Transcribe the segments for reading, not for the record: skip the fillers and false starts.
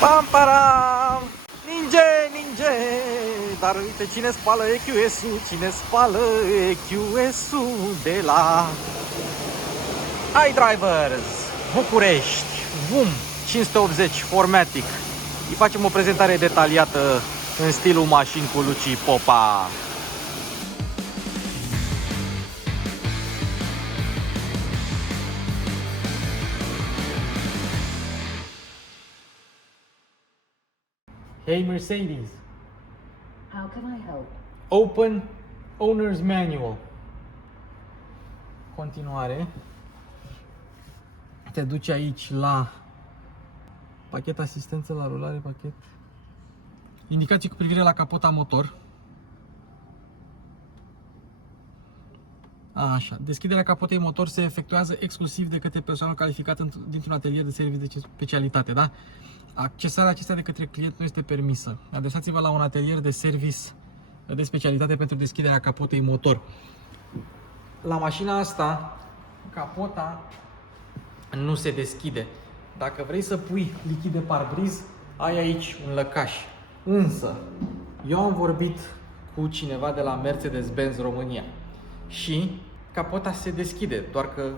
Pam, param! Ninge, ninge! Dar uite cine spală EQS-ul, cine spală EQS-ul de la iDrivers București, VUM 580 4MATIC. Îi facem o prezentare detaliată în stilul mașini cu Luci Popa. Hey Mercedes, How can I help? open owner's manual. Continuare. Te duci aici la pachet asistență la rulare, pachet. Indicații cu privire la capota motor. Așa, deschiderea capotei motor se efectuează exclusiv de către personal calificat dintr-un atelier de serviciu de specialitate, da? Accesarea acestea de către client nu este permisă. Adresați-vă la un atelier de service de specialitate pentru deschiderea capotei motor. La mașina asta, capota nu se deschide. Dacă vrei să pui lichid de parbriz, ai aici un lăcaș. Însă, eu am vorbit cu cineva de la Mercedes-Benz România și capota se deschide, doar că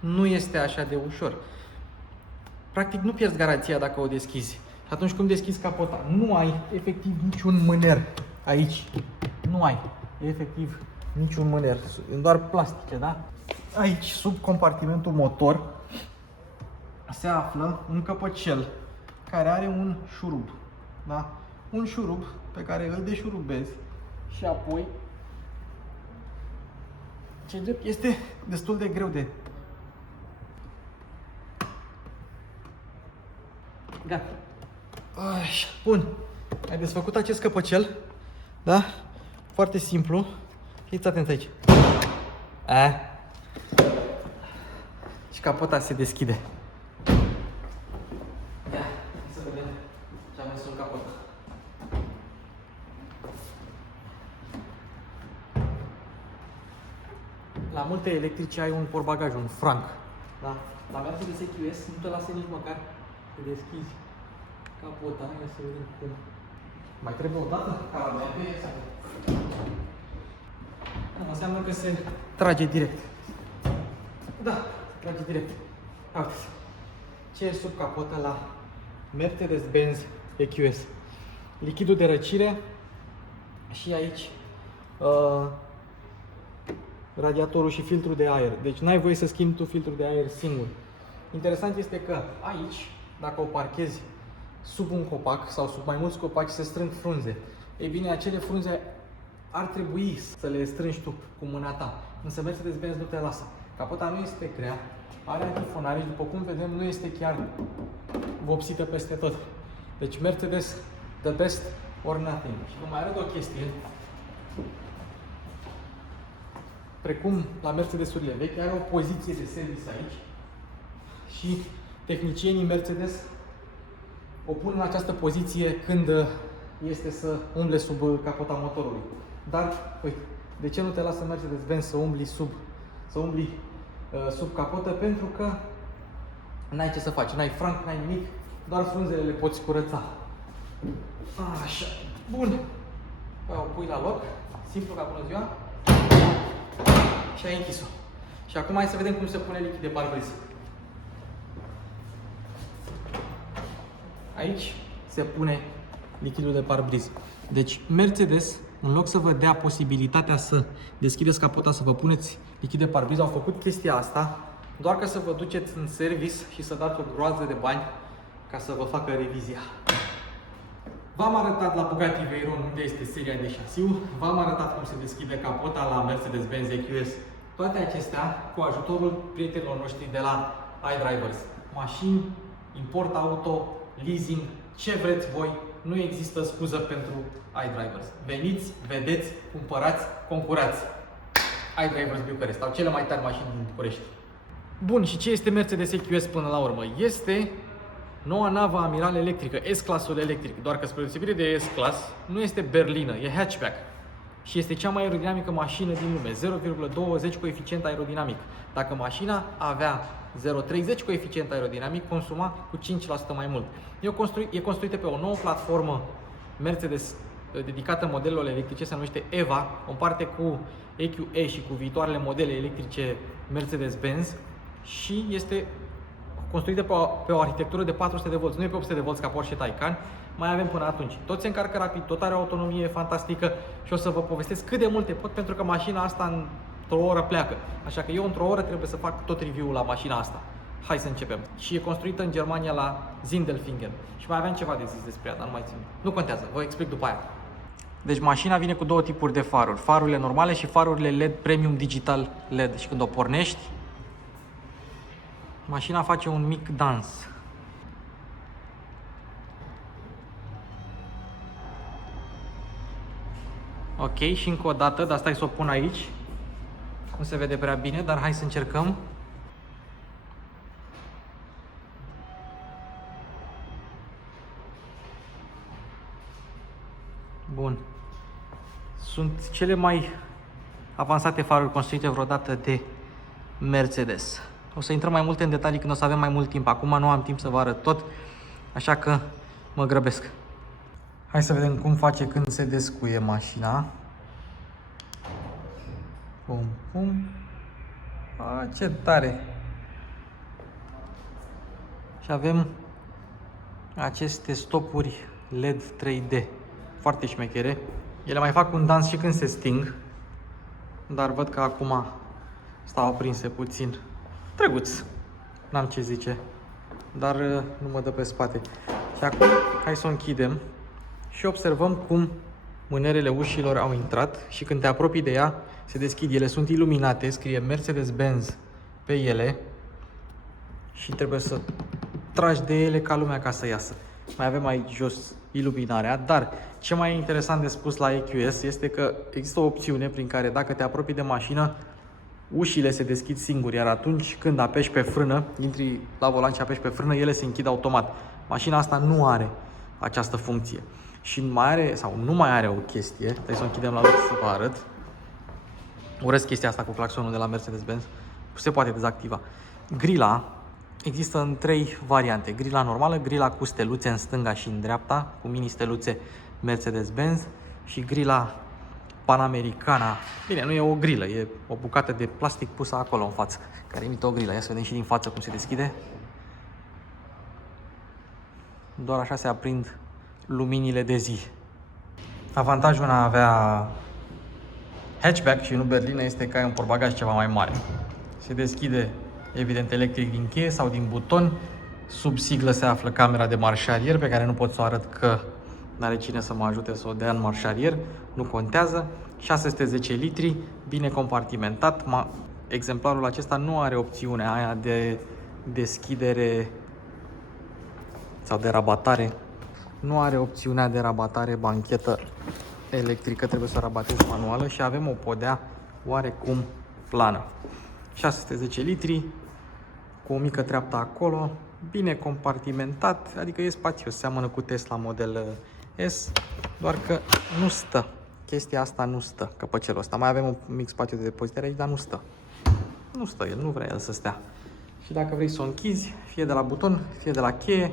nu este așa de ușor. Practic nu pierzi garanția dacă o deschizi. Și atunci când deschizi capota, nu ai efectiv niciun mâner aici. Nu ai efectiv niciun mâner, doar plastice, da? Aici, sub compartimentul motor, se află un căpăcel care are un șurub, da? Un șurub pe care îl deșurubezi și apoi ce drept este destul de greu de... Gata. Așa, bun. Ai desfăcut acest căpăcel, da? Foarte simplu. Fiți atenți aici. Și capota se deschide. Ia, să vedem ce am mers în capota. La multe electrice ai un portbagaj, un franc. Da? La Mercedes EQS nu te lasă nici măcar să deschizi capota. Ia să vedem cum. Mai trebuie o dată? Ca la BMW? Înseamnă că se trage direct. Da, se trage direct. Uite ce e sub capotă la Mercedes-Benz EQS. Lichidul de răcire și aici radiatorul și filtrul de aer. Deci n-ai voie să schimbi tu filtrul de aer singur. Interesant este că aici, dacă o parchezi sub un copac sau sub mai mulți copaci, se strâng frunze. Ei bine, acele frunze ar trebui să le strângi tu cu mâna ta. Însă Mercedes-Benz nu te lasă. Capota nu este grea, are antifonare și după cum vedem nu este chiar vopsită peste tot. Deci Mercedes, the best or nothing. Și vă mai arăt o chestie. Precum la Mercedes-urile vechi, are o poziție de service aici și tehnicienii Mercedes o pun în această poziție când este să umble sub capota motorului. Dar, uite, de ce nu te lasă Mercedes-Benz să umbli sub capotă? Pentru că n-ai ce să faci, n-ai franc, n-ai nimic, doar frunzele le poți curăța. Așa, bun. O pui la loc, simplu ca bună ziua. Și ai închis-o. Și acum hai să vedem cum se pune lichid de parbriz. Aici se pune lichidul de parbriz. Deci Mercedes, în loc să vă dea posibilitatea să deschideți capota, să vă puneți lichid de parbriz, au făcut chestia asta doar ca să vă duceți în service și să dați o groază de bani ca să vă facă revizia. V-am arătat la Bugatti Veyron unde este seria de șasiu, v-am arătat cum se deschide capota la Mercedes-Benz EQS. Toate acestea cu ajutorul prietenilor noștri de la iDrivers. Mașini, import auto, leasing, ce vreți voi, nu există scuză pentru iDrivers. Veniți, vedeți, cumpărați, concurați. iDrivers București, au cele mai tari mașini din București. Bun, și ce este Mercedes EQS până la urmă? Este noua navă amiral electrică, S-clasul electric, doar că spre deosebire de S-class, nu este berlină, e hatchback. și este cea mai aerodinamică mașină din lume, 0,20 coeficient aerodinamic. Dacă mașina avea 0,30 coeficient aerodinamic, consuma cu 5% mai mult. E construită pe o nouă platformă Mercedes dedicată modelelor electrice, se numește EVA, o parte cu EQE și cu viitoarele modele electrice Mercedes-Benz și este construită pe o arhitectură de 400 de volți, nu e pe 800 de volți ca Porsche Taycan, mai avem până atunci. Tot se încarcă rapid, tot are o autonomie fantastică și o să vă povestesc cât de multe pot, pentru că mașina asta într-o oră pleacă. Așa că eu într-o oră trebuie să fac tot review-ul la mașina asta. Hai să începem. Și e construită în Germania la Sindelfingen. Și mai aveam ceva de zis despre ea, dar nu mai țin. Nu contează, vă explic după aia. Deci mașina vine cu două tipuri de faruri. Farurile normale și farurile LED Premium Digital LED. Și când o pornești, mașina face un mic dans. Ok, și încă o dată, dar stai să o pun aici. Nu se vede prea bine, dar hai să încercăm. Bun. Sunt cele mai avansate faruri construite vreodată de Mercedes. O să intrăm mai multe în detalii când o să avem mai mult timp. Acum nu am timp să vă arăt tot, așa că mă grăbesc. Hai să vedem cum face când se descuie mașina. Pum, pum. A, ce tare! Și avem aceste stopuri LED 3D. Foarte șmechere. Ele mai fac un dans și când se sting. Dar văd că acum stau aprinse puțin. Drăguț! N-am ce zice. Dar nu mă dă pe spate. Și acum hai să o închidem și observăm cum mânerele ușilor au intrat și când te apropii de ea se deschid. Ele sunt iluminate, scrie Mercedes-Benz pe ele și trebuie să tragi de ele ca lumea ca să iasă. Mai avem aici jos iluminarea, dar ce mai e interesant de spus la EQS este că există o opțiune prin care dacă te apropii de mașină, ușile se deschid singuri, iar atunci când apeși pe frână, intri la volan și apeși pe frână, ele se închid automat. Mașina asta nu are această funcție și mai are, sau nu mai are o chestie, trebuie să o închidem la loc să vă arăt. Urăsc chestia asta cu claxonul de la Mercedes-Benz, se poate dezactiva. Grila există în 3 variante. Grila normală, grila cu steluțe în stânga și în dreapta, cu mini steluțe Mercedes-Benz și grila Panamericana. Bine, nu e o grilă, e o bucată de plastic pusă acolo în față, care imită o grilă. Ia să vedem și din față cum se deschide. Doar așa se aprind luminile de zi. Avantajul în a avea hatchback și nu berlină este că ai un portbagaj ceva mai mare. Se deschide evident electric din cheie sau din buton. Sub siglă se află camera de marșarier pe care nu pot să o arăt că n-are cine să mă ajute să o dea în marșarier. Nu contează. 610 litri, bine compartimentat. Exemplarul acesta nu are opțiunea aia de deschidere sau de rabatare. Nu are opțiunea de rabatare banchetă electrică, trebuie să o rabatezi manuală și avem o podea oarecum plană. 610 litri, cu o mică treaptă acolo, bine compartimentat, adică e spațios, seamănă cu Tesla Model S, doar că nu stă. Chestia asta nu stă, căpăcelul ăsta. Mai avem un mic spațiu de depozitare aici, dar nu stă. Nu stă, el nu vrea el să stea. Și dacă vrei să o închizi, fie de la buton, fie de la cheie,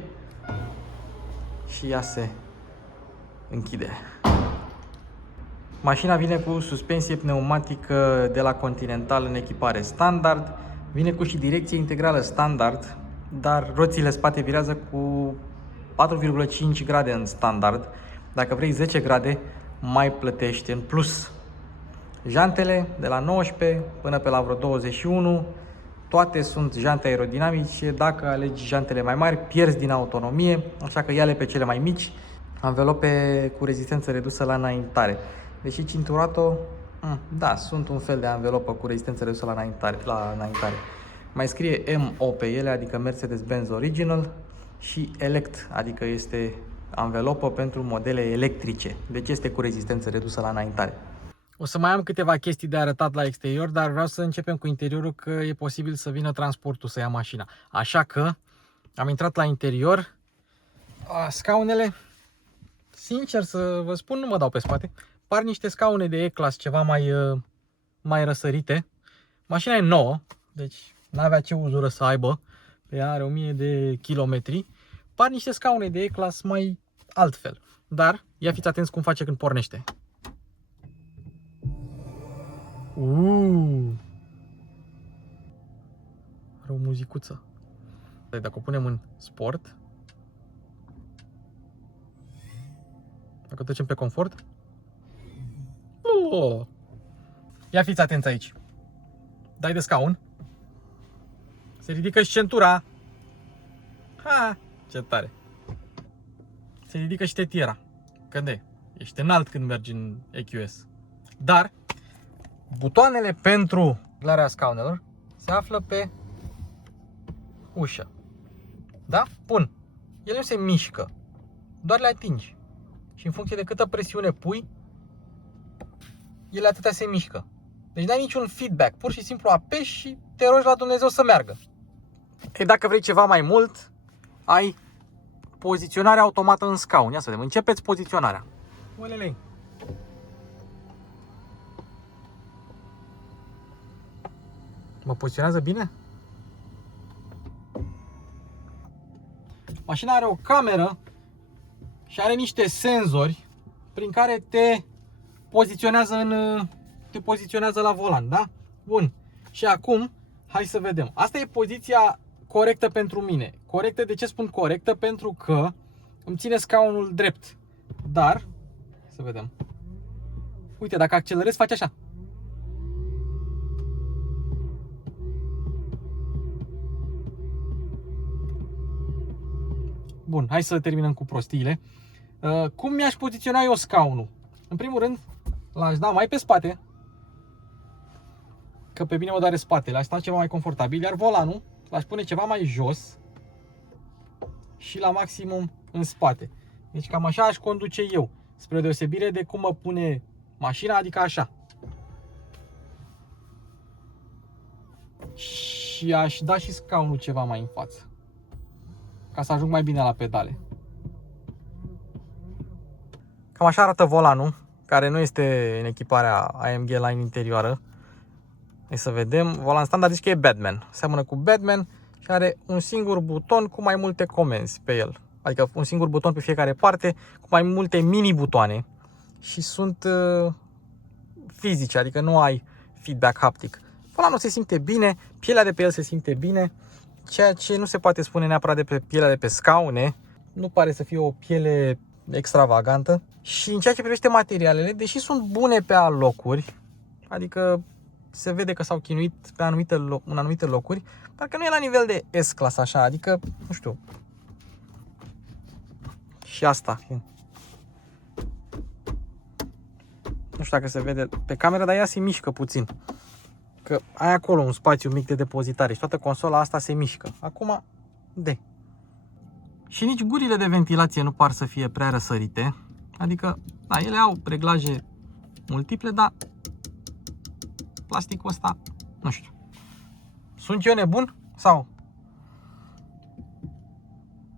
și ea se închide. Mașina vine cu suspensie pneumatică de la Continental în echipare standard, vine cu și direcție integrală standard, dar roțile spate virează cu 4,5 grade în standard. Dacă vrei 10 grade, mai plătești în plus. Jantele de la 19 până pe la vreo 21, toate sunt jante aerodinamice. Dacă alegi jantele mai mari, pierzi din autonomie, așa că ia-le pe cele mai mici. Anvelope cu rezistență redusă la înaintare. Deși cinturato, da, sunt un fel de anvelopă cu rezistență redusă la înaintare. Mai scrie MO pe ele, adică Mercedes-Benz Original, și Elect, adică este anvelopă pentru modele electrice. Deci este cu rezistență redusă la înaintare. O să mai am câteva chestii de arătat la exterior, dar vreau să începem cu interiorul, că e posibil să vină transportul să ia mașina. Așa că am intrat la interior. Scaunele, sincer să vă spun, nu mă dau pe spate. par niște scaune de E-Class ceva mai răsărite. Mașina e nouă, deci n-avea ce uzură să aibă. Ea are 1000 de kilometri. Par niște scaune de E-Class mai altfel. Dar ia fiți atenți cum face când pornește. Are o muzicuță. Dacă o punem în sport, dacă trecem pe confort, ia fiți atenți aici. Dai de scaun, se ridică și centura. Ha, ce tare. Se ridică și tetiera. Când ești înalt când mergi în EQS. Dar butoanele pentru reglarea scaunelor se află pe ușă. Da? Bun. Ele nu se mișcă. Doar le atingi. Și în funcție de câtă presiune pui, ele atâtea se mișcă. Deci n-ai niciun feedback. Pur și simplu apeși și te rogi la Dumnezeu să meargă. E, dacă vrei ceva mai mult, ai poziționarea automată în scaun. Ia să vedem. Începeți poziționarea. Olelei. Mă poziționează bine? Mașina are o cameră și are niște senzori prin care te poziționează la volan, da? Bun. Și acum, hai să vedem. Asta e poziția corectă pentru mine. Corectă, de ce spun corectă? Pentru că îmi ține scaunul drept. Dar, să vedem. Uite, dacă accelerez, face așa. Bun, hai să terminăm cu prostiile. Cum mi-aș poziționa eu scaunul? În primul rând, l-aș da mai pe spate, că pe mine mă doare spatele, aș sta ceva mai confortabil, iar volanul l-aș pune ceva mai jos și la maximum în spate. Deci cam așa aș conduce eu, spre deosebire de cum mă pune mașina, adică așa. Și aș da și scaunul ceva mai în față, ca să ajung mai bine la pedale. Cam așa arată volanul, care nu este în echiparea AMG Line interioară. Hai să vedem. Volan standard, zice că e Batman. Seamănă cu Batman și are un singur buton cu mai multe comenzi pe el. Adică un singur buton pe fiecare parte cu mai multe mini butoane. Și sunt fizice, adică nu ai feedback haptic. Volanul se simte bine, pielea de pe el se simte bine, ceea ce nu se poate spune neapărat de pe pielea de pe scaune. Nu pare să fie o piele extravagantă. Și în ceea ce privește materialele, deși sunt bune pe alocuri, adică se vede că s-au chinuit pe în anumite locuri, parcă nu e la nivel de S-Class așa, adică, nu știu. Și asta. Nu știu dacă se vede pe cameră, dar ea se mișcă puțin. Că ai acolo un spațiu mic de depozitare și toată consola asta se mișcă. Acum, Și nici gurile de ventilație nu par să fie prea răsărite. Adică, da, ele au reglaje multiple, dar plasticul ăsta, nu știu. Sunt eu nebun? Sau?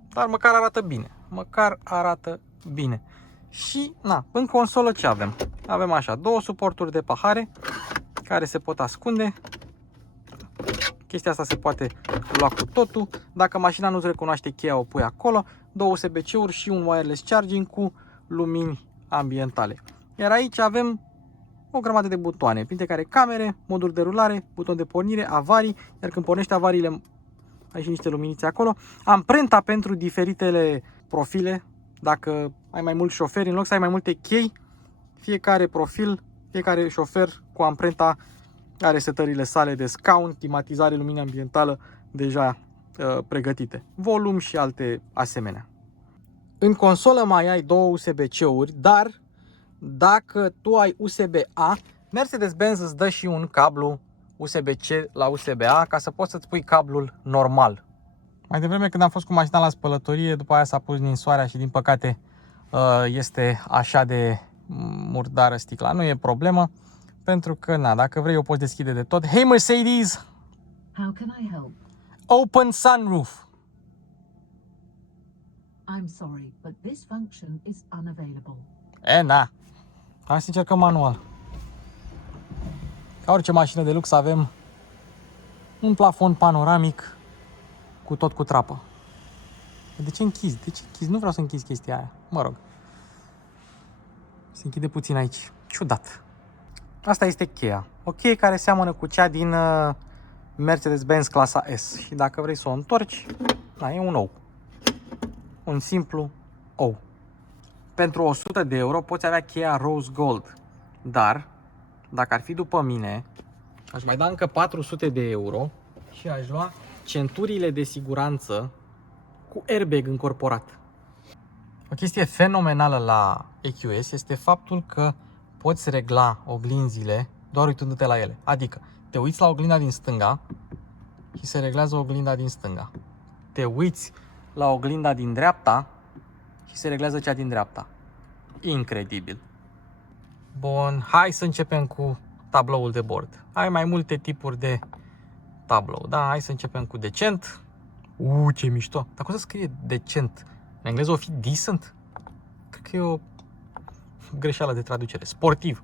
Dar măcar arată bine. Măcar arată bine. Și, na, în consolă ce avem? Avem așa, două suporturi de pahare care se pot ascunde. Chestia asta se poate lua cu totul. Dacă mașina nu-ți recunoaște cheia, o pui acolo. Două USB-C-uri și un wireless charging cu lumini ambientale. Iar aici avem o grămadă de butoane, printre care camere, moduri de rulare, buton de pornire, avarii, iar când pornești avariile, ai și niște luminițe acolo. Amprenta pentru diferitele profile, dacă ai mai mulți șoferi, în loc să ai mai multe chei, fiecare profil, fiecare șofer cu amprenta are setările sale de scaun, climatizare, lumină ambientală deja pregătite, volum și alte asemenea. În consolă mai ai două USB-C-uri, dar dacă tu ai USB-A, Mercedes-Benz îți dă și un cablu USB-C la USB-A ca să poți să-ți pui cablul normal. Mai devreme când am fost cu mașina la spălătorie, după aia s-a pus ninsoarea și din păcate este așa de murdară sticla. Nu e problemă, pentru că na, dacă vrei o poți deschide de tot. Hey Mercedes! How can I help? Open sunroof! I'm sorry, but this function is unavailable. Na, Hai să încercăm manual. Ca orice mașină de lux avem un plafon panoramic cu tot cu trapă. De ce închizi? De ce închizi? Nu vreau să închizi chestia aia. Mă rog. Se închide puțin aici. Ciudat. Asta este cheia. O cheie care seamănă cu cea din Mercedes-Benz clasa S. Și dacă vrei să o întorci, da, e un ou. Un simplu ou. Pentru 100 de euro poți avea cheia Rose Gold. Dar, dacă ar fi după mine, aș mai da încă 400 de euro și aș lua centurile de siguranță cu airbag încorporat. O chestie fenomenală la EQS este faptul că poți regla oglinzile doar uitându-te la ele. Adică, te uiți la oglinda din stânga și se reglează oglinda din stânga. Te uiți la oglinda din dreapta și se reglează cea din dreapta. Incredibil! Bun, hai să începem cu tabloul de bord. Ai mai multe tipuri de tablou, da? Hai să începem cu decent. Ce mișto! Dar cum să scrie decent? În engleză o fi decent? Cred că e o greșeală de traducere. Sportiv.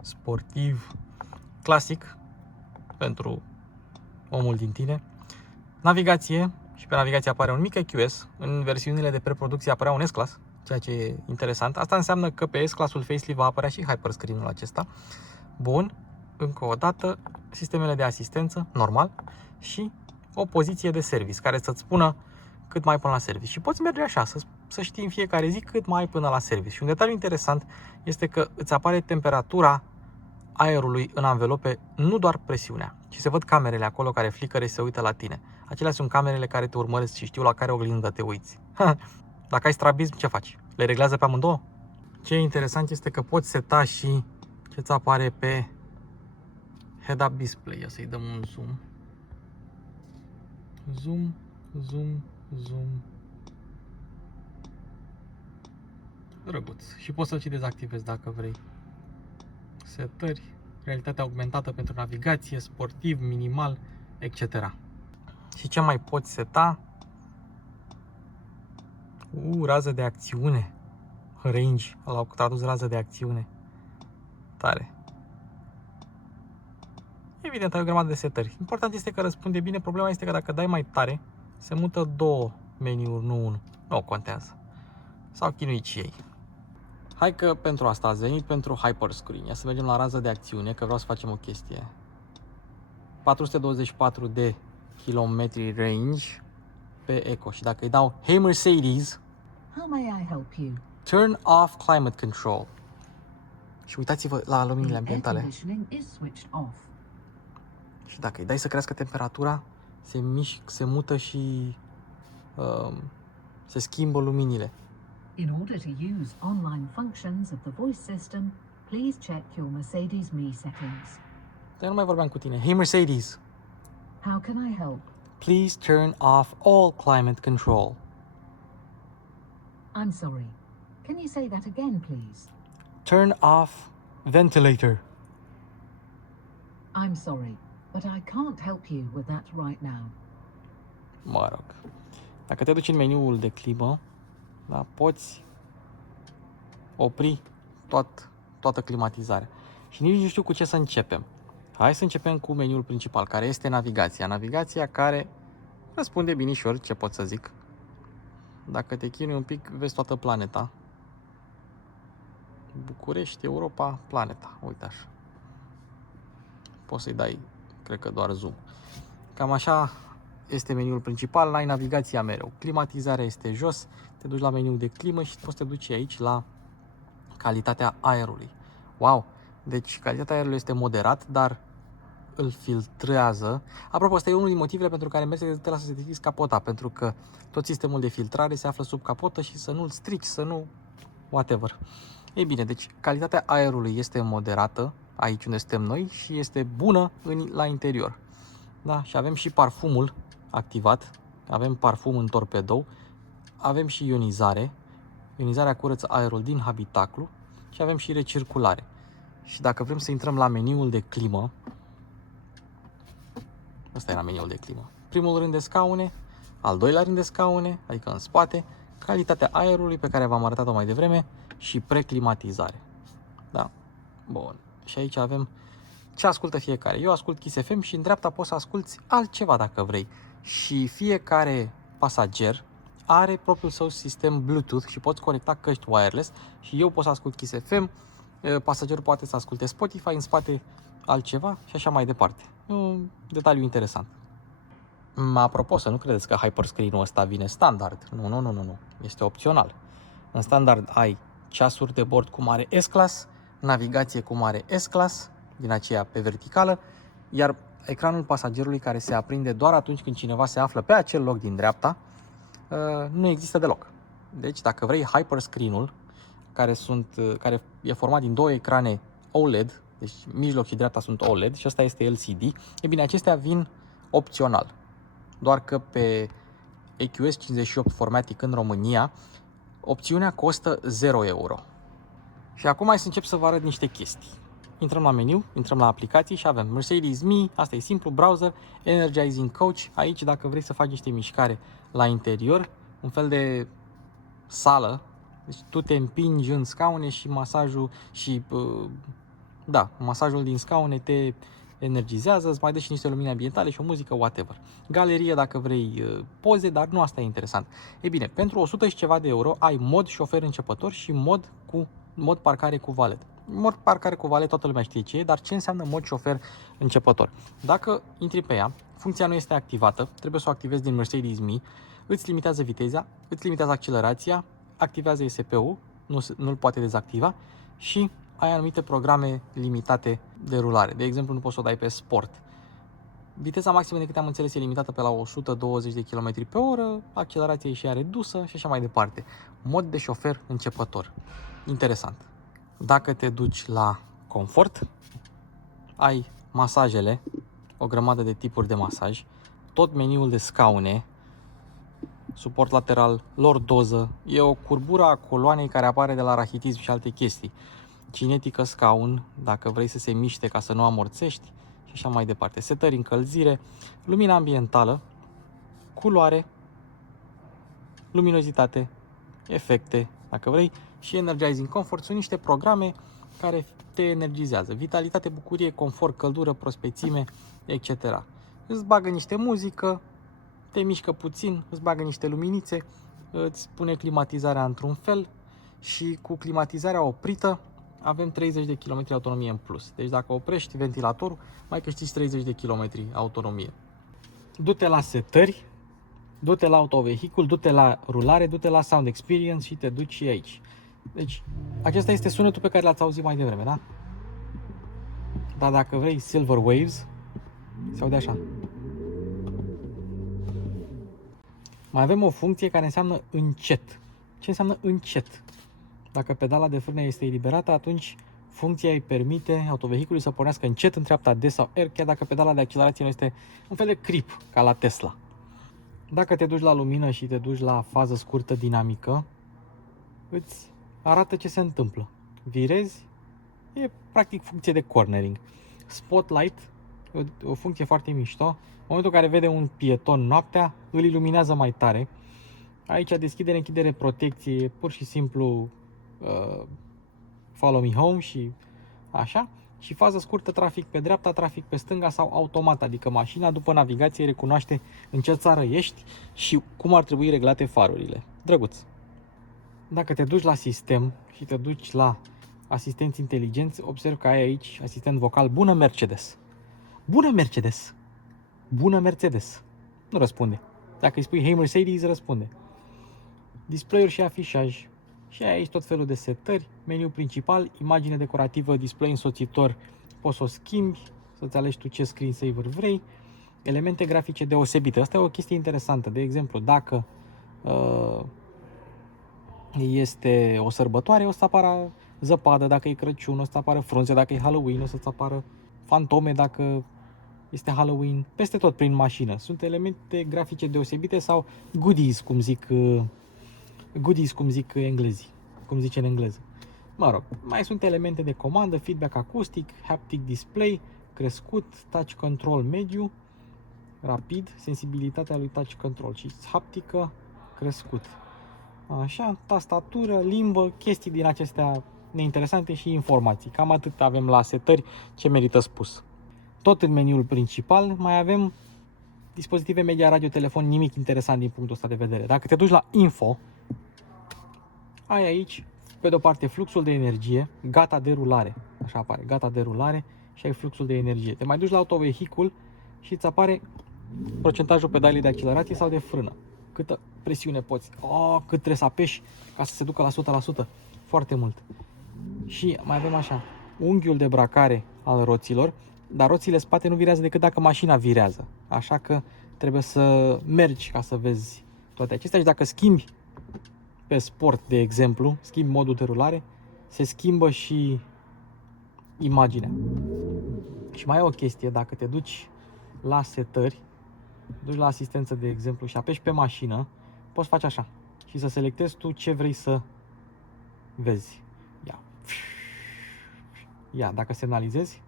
Sportiv. Clasic. Pentru omul din tine. Navigație. Și pe navigație apare un mic EQS. În versiunile de preproducție apărea un S-Class, ceea ce e interesant. Asta înseamnă că pe S-Classul facelift va apărea și Hyperscreen-ul acesta. Bun. Încă o dată, sistemele de asistență, normal. Și o poziție de service, care să-ți spună cât mai ai până la service. Și poți merge așa, să știi în fiecare zi cât mai ai până la service. Și un detaliu interesant este că îți apare temperatura aerului în anvelope, nu doar presiunea. Și se văd camerele acolo care flicără și se uită la tine. Acelea sunt camerele care te urmăresc și știu la care oglindă te uiți. Dacă ai strabism, ce faci? Le reglează pe amândouă? Ce e interesant este că poți seta și ce-ți apare pe head-up display. Ia să-i dăm un zoom. Zoom, zoom, zoom. Drăguț. Și poți să-l și dezactivezi dacă vrei. Setări, realitatea augmentată pentru navigație, sportiv, minimal, etc. Și ce mai poți seta? Rază de acțiune. Range, l-au tradus rază de acțiune. Tare. Evident, ai o grămadă de setări. Important este că răspunde bine. Problema este că dacă dai mai tare, se mută două meniuri, nu unul. Nu contează. S-au chinuit și ei. Hai că pentru asta ați venit, pentru Hyperscreen. Ia să mergem la rază de acțiune, că vreau să facem o chestie. 424 de kilometri range pe Eco. Și dacă îi dau Hey Mercedes, How may I help you? turn off climate control. Și uitați-vă la luminile The air ambientale. conditioning is switched off. Și dacă îi dai să crească temperatura, se mută și se schimbă luminile. In order to use online functions of the voice system, please check your Mercedes Me settings. Dar nu mai vorbeam cu tine. Hey Mercedes, How can I help? please turn off all climate control. I'm sorry. Can you say that again, please? Turn off ventilator. I'm sorry, but I can't help you with that right now. Mă rog. Dacă te duci în meniul de climă, da, poți opri toată climatizarea. Și nici nu știu cu ce să începem. Hai să începem cu meniul principal, care este navigația. Navigația care răspunde binișor, ce pot să zic. Dacă te chinui un pic, vezi toată planeta. București, Europa, planeta. Uite așa. Poți să-i dai, cred că doar zoom. Cam așa este meniul principal. Ai navigația mereu. Climatizarea este jos. Te duci la meniul de climă și poți să te duci aici la calitatea aerului. Wow! Deci calitatea aerului este moderat, dar îl filtrează. Apropo, ăsta e unul din motivele pentru care Mercedes te lasă să deschizi capota, pentru că tot sistemul de filtrare se află sub capotă și să nu-l strici, să nu... whatever. Ei bine, deci calitatea aerului este moderată aici unde suntem noi și este bună la interior. Da? Și avem și parfumul activat. Avem parfum în torpedou. Avem și ionizare. Ionizarea curăță aerul din habitaclu și avem și recirculare. Și dacă vrem să intrăm la meniul de climă, ăsta era meniul de climă. Primul rând de scaune, al doilea rând de scaune, adică în spate, calitatea aerului pe care v-am arătat-o mai devreme și preclimatizare. Da? Bun. Și aici avem ce ascultă fiecare. Eu ascult Kiss FM și în dreapta poți să asculti altceva dacă vrei. Și fiecare pasager are propriul său sistem Bluetooth și poți conecta căști wireless și eu pot să ascult Kiss FM, pasagerul poate să asculte Spotify, în spate altceva și așa mai departe. Un detaliu interesant. Apropo, să nu credeți că Hyperscreen-ul ăsta vine standard. Nu. Este opțional. În standard ai ceasuri de bord cu mare S-Class, navigație cu mare S-Class, din aceea pe verticală, iar ecranul pasagerului care se aprinde doar atunci când cineva se află pe acel loc din dreapta, nu există deloc. Deci dacă vrei Hyperscreen-ul, care e format din două ecrane OLED, deci mijloc și dreapta sunt OLED și ăsta este LCD, e bine, acestea vin opțional. Doar că pe EQS 58 Formatic în România, opțiunea costă 0 euro. Și acum hai să încep să vă arăt niște chestii. Intrăm la meniu, intrăm la aplicații și avem Mercedes Me, asta e simplu, browser, Energizing Coach. Aici dacă vrei să faci niște mișcare la interior, un fel de sală, deci tu te împingi în scaune și masajul din scaune te energizează, îți mai dă și niște lumini ambientale și o muzică, whatever. Galerie dacă vrei poze, dar nu asta e interesant. Ei bine, pentru 100 și ceva de euro ai mod șofer începător și mod parcare cu valet. Mod parcare cu valet toată lumea știe ce e, dar ce înseamnă mod șofer începător? Dacă intri pe ea, funcția nu este activată, trebuie să o activezi din Mercedes Me, îți limitează viteza, îți limitează accelerația, activează ESP-ul, nu-l poate dezactiva și ai anumite programe limitate de rulare. De exemplu, nu poți să o dai pe sport. Viteza maximă, de câte am înțeles, e limitată pe la 120 de km pe oră, accelerația e și ea redusă și așa mai departe. Mod de șofer începător. Interesant. Dacă te duci la confort, ai masajele, o grămadă de tipuri de masaj, tot meniul de scaune, suport lateral, lordoză, e o curbură a coloanei care apare de la rachitism și alte chestii. Cinetică scaun, dacă vrei să se miște ca să nu amorțești și așa mai departe. Setări încălzire, lumina ambientală, culoare, luminozitate, efecte, dacă vrei, și Energizing Comfort sunt niște programe care te energizează. Vitalitate, bucurie, confort, căldură, prospețime, etc. Îți bagă niște muzică, te mișcă puțin, îți bagă niște luminițe, îți pune climatizarea într-un fel și cu climatizarea oprită avem 30 de km autonomie în plus. Deci dacă oprești ventilatorul, mai câștigi 30 de km autonomie. Du-te la setări, du-te la autovehicul, du-te la rulare, du-te la sound experience și te duci și aici. Deci acesta este sunetul pe care l-ați auzit mai devreme, da? Dar dacă vrei Silver Waves, se aude așa. Mai avem o funcție care înseamnă încet. Ce înseamnă încet? Dacă pedala de frână este eliberată, atunci funcția îi permite autovehiculului să pornească încet în treapta D sau R, chiar dacă pedala de accelerație nu este un fel de creep, ca la Tesla. Dacă te duci la lumină și te duci la fază scurtă dinamică, îți arată ce se întâmplă. Virezi, e practic funcție de cornering. Spotlight, o funcție foarte mișto. În momentul în care vede un pieton noaptea, îl iluminează mai tare. Aici deschidere, închidere, protecție, pur și simplu follow me home și așa. Și fază scurtă, trafic pe dreapta, trafic pe stânga sau automat, adică mașina după navigație recunoaște în ce țară ești și cum ar trebui reglate farurile. Drăguț! Dacă te duci la sistem și te duci la asistenți inteligenți, observ că ai aici asistent vocal Bună Mercedes. Bună Mercedes! Bună Mercedes! Nu răspunde. Dacă îi spui Hey Mercedes, răspunde. Display-uri și afișaj. Și aici tot felul de setări, meniu principal, imagine decorativă, display însoțitor, poți să o schimbi, să-ți alegi tu ce screensaver vrei, elemente grafice deosebite. Asta e o chestie interesantă. De exemplu, dacă este o sărbătoare, o să apară zăpadă, dacă e Crăciun, o să apară frunze, dacă e Halloween, o să apară fantome, dacă este Halloween, peste tot prin mașină. Sunt elemente grafice deosebite sau goodies, cum zic englezii, cum zice în engleză. Mă rog, mai sunt elemente de comandă, feedback acustic, haptic display, crescut, touch control mediu, rapid, sensibilitatea lui touch control și haptică crescut. Așa, tastatură, limbă, chestii din acestea neinteresante și informații. Cam atât avem la setări ce merită spus. Tot în meniul principal mai avem dispozitive media, radio, telefon, nimic interesant din punctul ăsta de vedere. Dacă te duci la info, ai aici, pe de-o parte, fluxul de energie, gata de rulare. Așa apare, gata de rulare și ai fluxul de energie. Te mai duci la autovehicul și îți apare procentajul pedalii de accelerație sau de frână. Câtă presiune poți, cât trebuie să apeși ca să se ducă la 100%. Foarte mult. Și mai avem așa, unghiul de bracare al roților, dar roțile spate nu virează decât dacă mașina virează. Așa că trebuie să mergi ca să vezi toate acestea și dacă schimbi pe sport, de exemplu, schimbi modul de rulare, se schimbă și imaginea. Și mai e o chestie, dacă te duci la setări, duci la asistență, de exemplu, și apeși pe mașină, poți face așa și să selectezi tu ce vrei să vezi. Ia, dacă semnalizezi,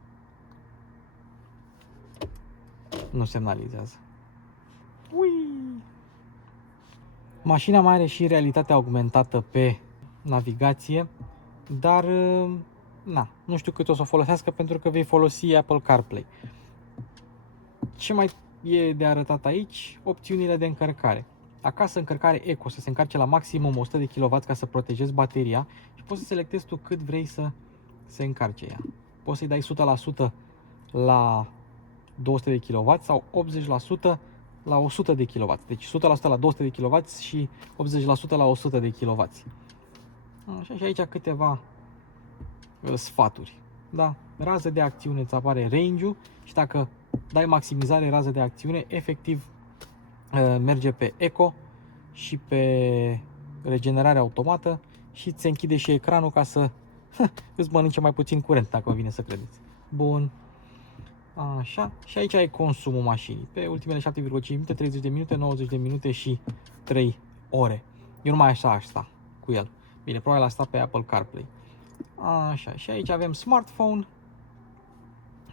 nu semnalizează. Ui! Mașina mai are și realitatea augmentată pe navigație, dar nu știu cât o să o folosească pentru că vei folosi Apple CarPlay. Ce mai e de arătat aici? Opțiunile de încărcare. Acasă încărcare eco, să se încarce la maximum 100 de kW ca să protejezi bateria și poți să selectezi tu cât vrei să se încarce ea. Poți să-i dai 100% la 200 de kW sau 80% la 100 de kW. Deci 100% la 200 de kW și 80% la 100 de kW. Așa, și aici câteva sfaturi. Da? Rază de acțiune, îți apare range-ul și dacă dai maximizare rază de acțiune, efectiv merge pe eco și pe regenerare automată și se închide și ecranul ca să îți mănânce mai puțin curent, dacă vă vine să credeți. Bun. Așa. Și aici ai consumul mașinii. Pe ultimele 7,5 minute, 30 de minute, 90 de minute și 3 ore. Eu numai așa aș sta cu el. Bine, probabil a stat pe Apple CarPlay. Așa. Și aici avem smartphone.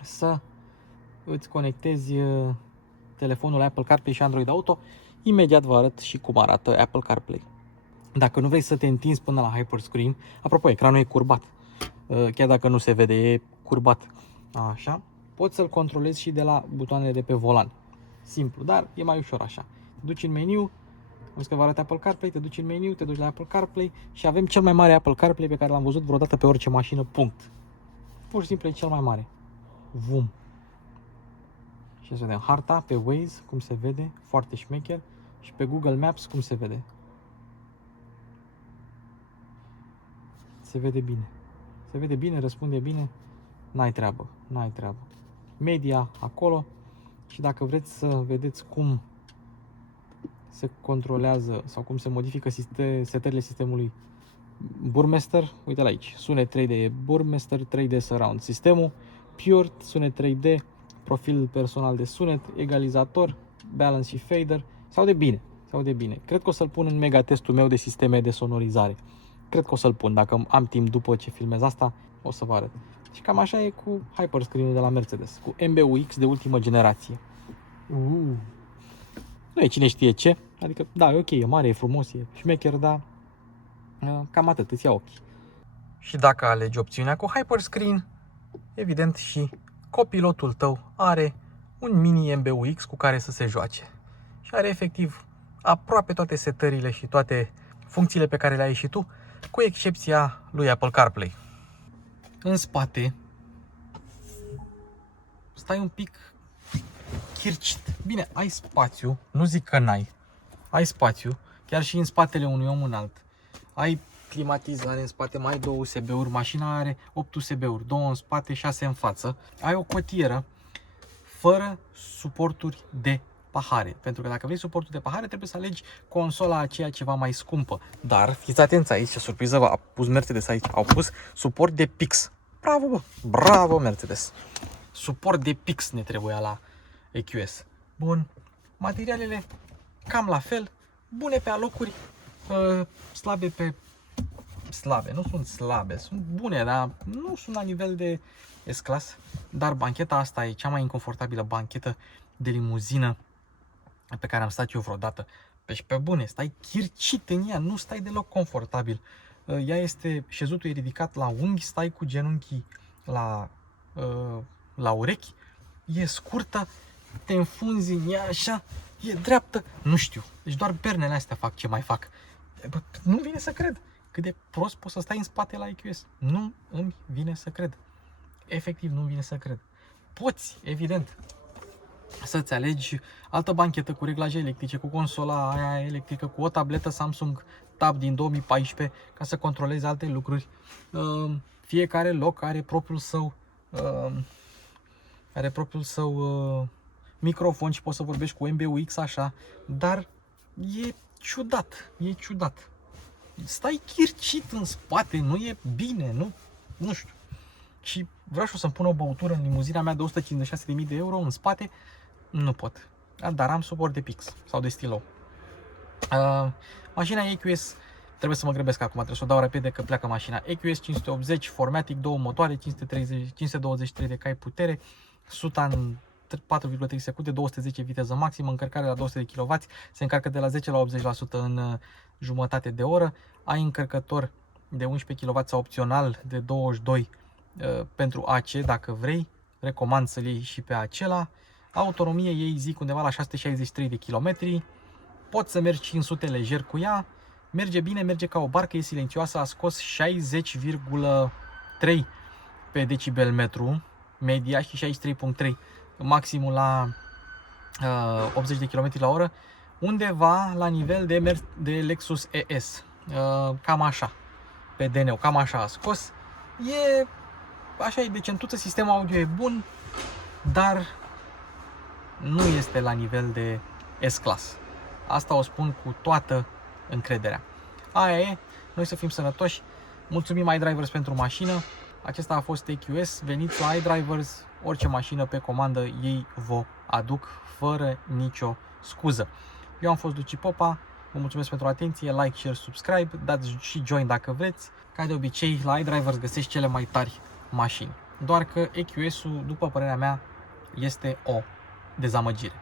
Să îți conectezi telefonul Apple CarPlay și Android Auto. Imediat vă arăt și cum arată Apple CarPlay. Dacă nu vrei să te întinzi până la Hyperscreen, apropo, ecranul e curbat. Chiar dacă nu se vede, e curbat. Așa. Poți să-l controlezi și de la butoanele de pe volan. Simplu, dar e mai ușor așa. Te duci în meniu, vezi că vă arată Apple CarPlay, te duci în meniu, te duci la Apple CarPlay și avem cel mai mare Apple CarPlay pe care l-am văzut vreodată pe orice mașină, punct. Pur și simplu e cel mai mare. Vum. Și să vedem harta pe Waze, cum se vede, foarte șmecher, și pe Google Maps, cum se vede. Se vede bine. Se vede bine, răspunde bine, n-ai treabă, n-ai treabă. Media acolo și dacă vreți să vedeți cum se controlează sau cum se modifică setările sistemului Burmester, uite-l aici, sunet 3D Burmester, 3D Surround, sistemul Pure, sunet 3D, profil personal de sunet, egalizator, balance și fader, sau de bine, sau de bine. Cred că o să-l pun în mega testul meu de sisteme de sonorizare. Cred că o să-l pun, dacă am timp după ce filmez asta, o să vă arăt. Și cam așa e cu Hyperscreen-ul de la Mercedes, cu MBUX de ultimă generație. Nu e cine știe ce, adică da, e ok, e mare, e frumos, e șmecher, dar cam atât, îți ia ochii. Și dacă alegi opțiunea cu Hyperscreen, evident și copilotul tău are un mini MBUX cu care să se joace. Și are efectiv aproape toate setările și toate funcțiile pe care le ai și tu, cu excepția lui Apple CarPlay. În spate stai un pic chircit. Bine, ai spațiu, nu zic că n-ai. Ai spațiu, chiar și în spatele unui om înalt. Ai climatizare în spate, mai ai 2 USB-uri, mașina are 8 USB-uri, 2 în spate, 6 în față. Ai o cotieră fără suporturi de pahare. Pentru că dacă vrei suportul de pahare, trebuie să alegi consola aceea ceva mai scumpă. Dar fiți atenți aici, ce surpriză v-a pus Mercedes aici. Au pus suport de pix. Bravo, bă! Bravo, Mercedes! Suport de pix ne trebuia la EQS. Bun. Materialele cam la fel. Bune pe alocuri, slabe pe... Slabe, nu sunt slabe, sunt bune, dar nu sunt la nivel de S-Class. Dar bancheta asta e cea mai inconfortabilă banchetă de limuzină pe care am stat eu vreodată. Deci pe bune, stai chircit în ea, nu stai deloc confortabil ea este, șezutul e ridicat la unghi, stai cu genunchii la urechi, e scurtă, te înfunzi în ea așa, e dreaptă, nu știu, deci doar pernele astea fac ce mai fac. Bă, nu vine să cred cât de prost poți să stai în spate la EQS. Nu îmi vine să cred. Efectiv, nu vine să cred. Poți, evident, să-ți alegi altă banchetă cu reglaje electrice, cu consola aia electrică, cu o tabletă Samsung Tab din 2014 ca să controlezi alte lucruri. Fiecare loc are propriul său microfon și poți să vorbești cu MBUX așa, dar e ciudat. Stai chircit în spate, nu e bine, nu știu. Și vreau și să-mi pun o băutură în limuzina mea de 156.000 de euro în spate, nu pot. Dar am suport de Pix sau de Stilo. Mașina EQS, trebuie să mă grăbesc acum, trebuie să o dau repede că pleacă mașina. EQS 580, Formatic, 2 motoare, 523 de cai putere, suta în 4,3 secunde, 210 viteză maximă, încărcare la 200 de kW, se încarcă de la 10 la 80% în jumătate de oră, ai încărcător de 11 kW sau opțional de 22 pentru AC dacă vrei, recomand să-l iei și pe acela. Autonomie ei zic undeva la 663 de km, poți să mergi 500 lejer cu ea, merge bine, merge ca o barcă, e silențioasă, a scos 60,3 pe decibel metru, media, și 63,3 maximul la 80 de km la oră, undeva la nivel de Lexus ES, cam așa, pe DN, cam așa a scos, așa e decentuță, sistemul audio e bun, dar nu este la nivel de S-Class. Asta o spun cu toată încrederea. Aia e, noi să fim sănătoși, mulțumim iDrivers pentru mașină, acesta a fost EQS, veniți la iDrivers, orice mașină pe comandă ei vă aduc fără nicio scuză. Eu am fost Luci Popa, vă mulțumesc pentru atenție, like, share, subscribe, dați și join dacă vreți. Ca de obicei, la iDrivers găsești cele mai tari mașini. Doar că EQS-ul, după părerea mea, este o dezamăgire.